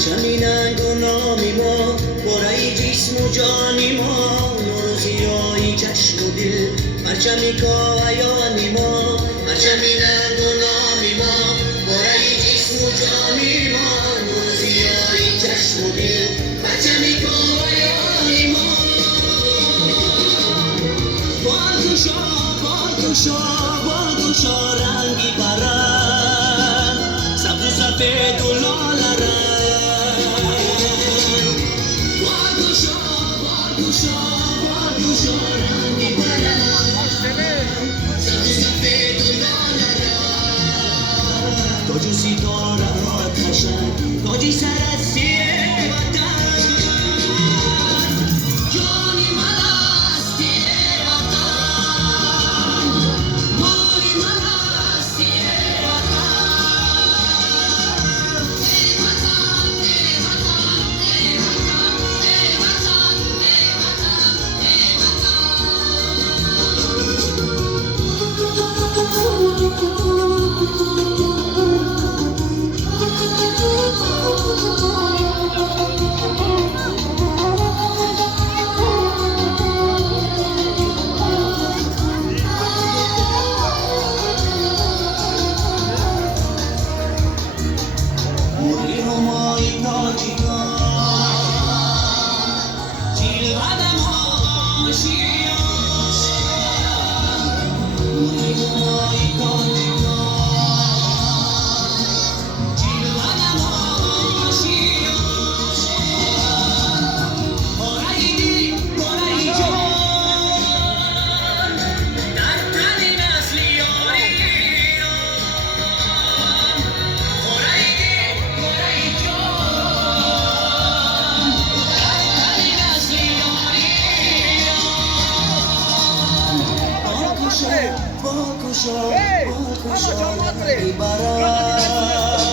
پرچمینند و نامی ما برای جسم و جانی ما نوروزیایی چشم و دل پرچمی کایانی ما پرچمینند و نامی ما برای جسم و جانی ما نوروزیایی چشم و دل پرچمی کایانی ما بارگوشا رنگی برند سبز و سفید و لاله رنگ بارگوشا رنگی برند سبز و سفید و لاله رنگ تاج و ستاره ها قشنگ تاجی سر از سیر وطن جانی من از سیر وطن مانی من از سیر وطن ای وطن ای وطن ای وطن ای وطن ای موری همای تاجیکان جیل قدم آشیان موری همای تاجیکان جیل قدم آشیان بارایی جان در تن نسلیانی بارگوشا رنگی برند